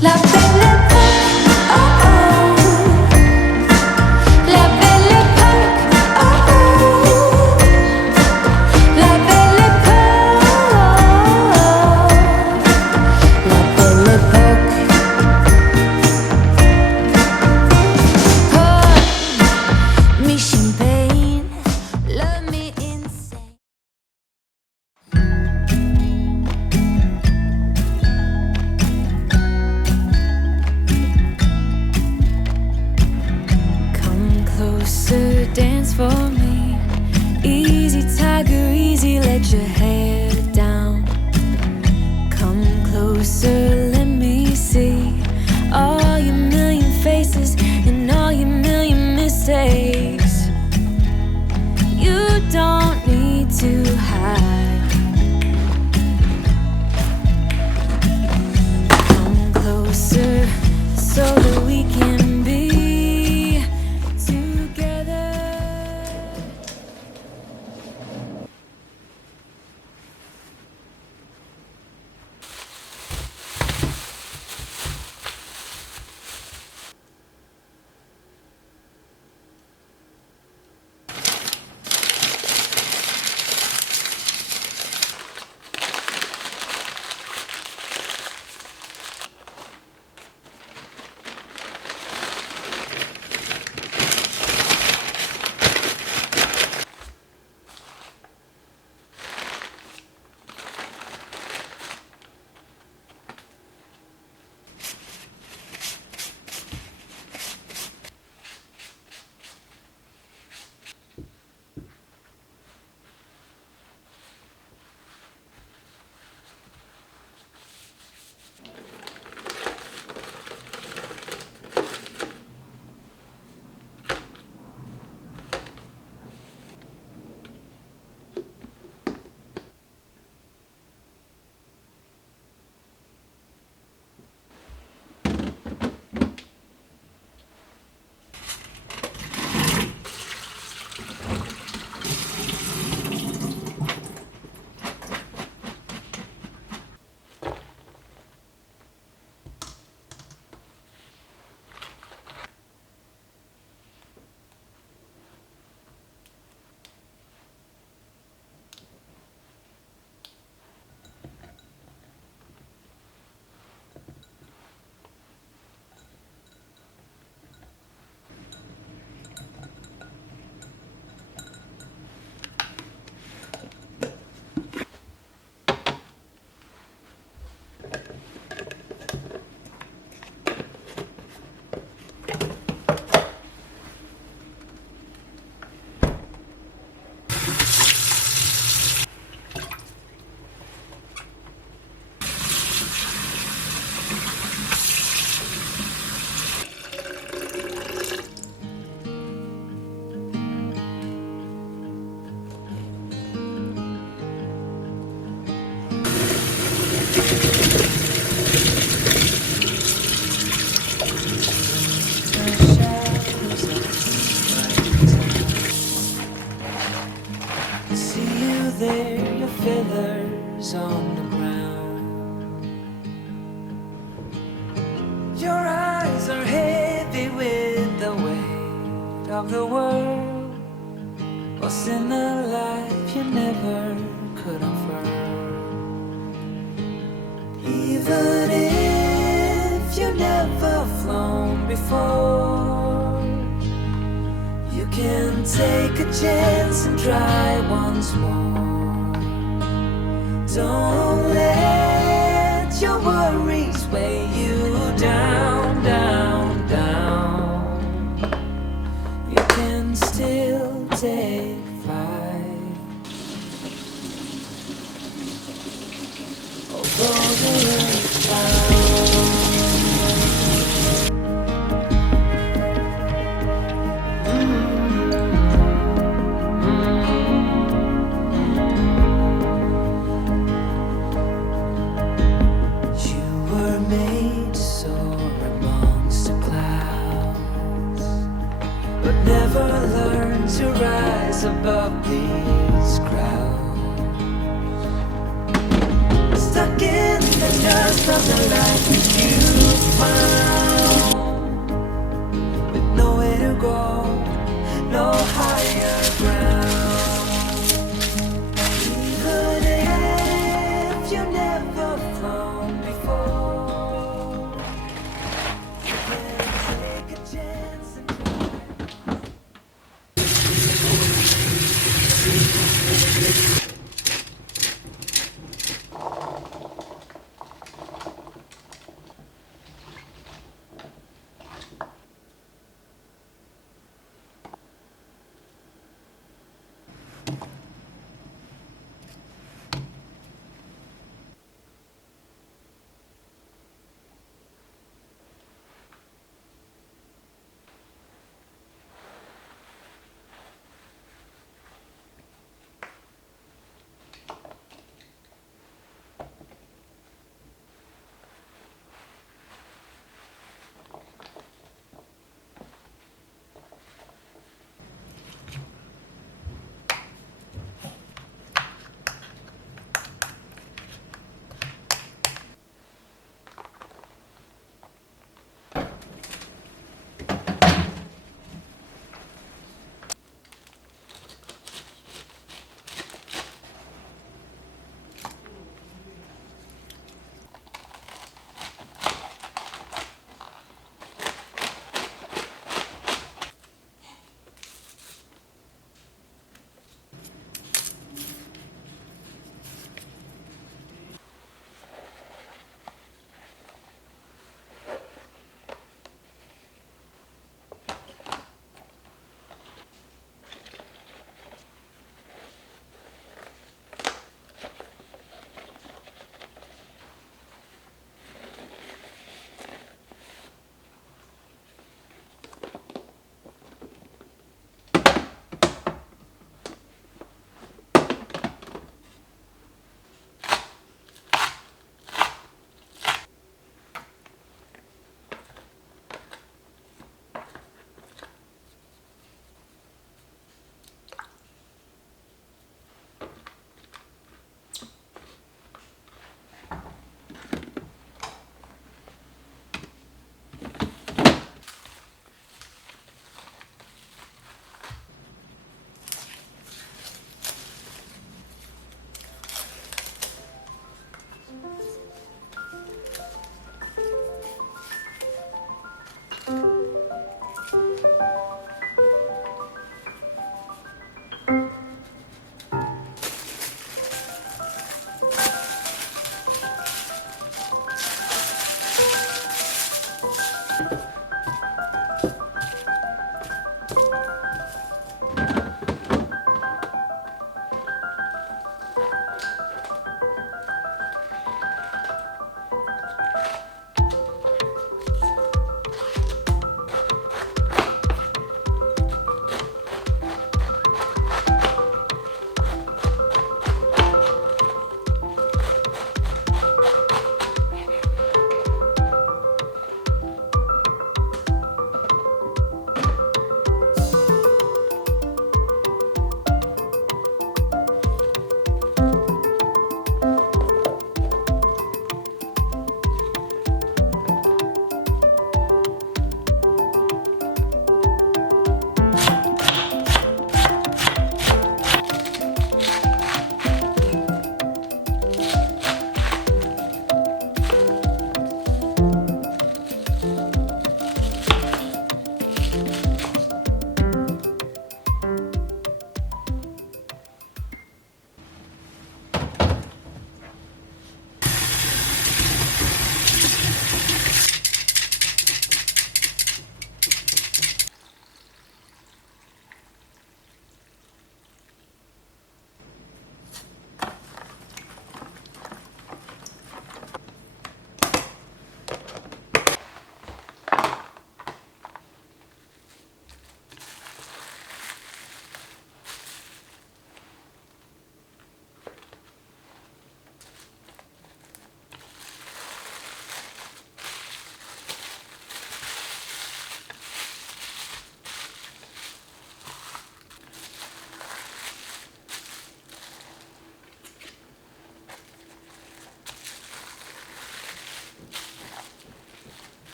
La belle époque, oh oh. La belle époque, oh oh. La belle époque, la belle époque. Pour me champagne, love me insane. Come closer, dance for me. Easy, tiger, easy, let your hair down. Come closer, let me see all your million faces and all your million mistakes. You don't need to hide. Come closer so that we can be together. See you there, your feathers on the ground. Your eyes are heavy with the weight of the world. What's in a life you never could afford? Even if you never flown before, you can take a chance and try once more. Don't let your worries weigh you down, down, down. You can still take flight. Although the earth clouds. Never learn to rise above these crowds. Stuck in the dust of the life we used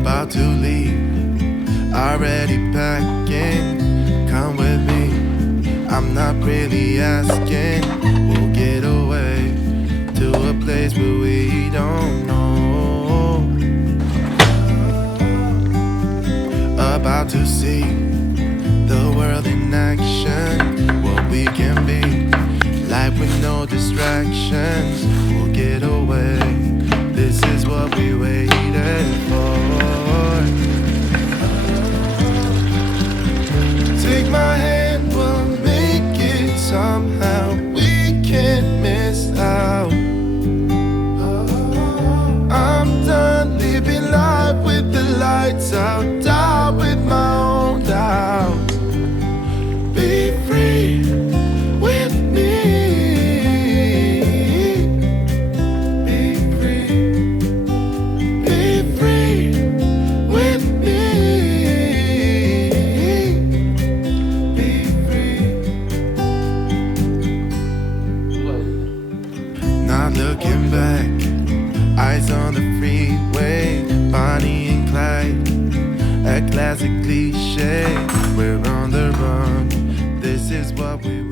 about to leave, already packing. Come with me, I'm not really asking. We'll get away to a place where we don't know. About to see the world in action, what we can be, life with no distractions. We'll get away, this is what we waited for. Take my hand, we'll make it somehow. We can't miss out. I'm done living life with the lights out, die with my own doubt. Be free with me. Be free. Be free with me. Be free. Not looking back, eyes on the freeway, Bonnie and Clyde, a classic cliche. We're on the run, this is what we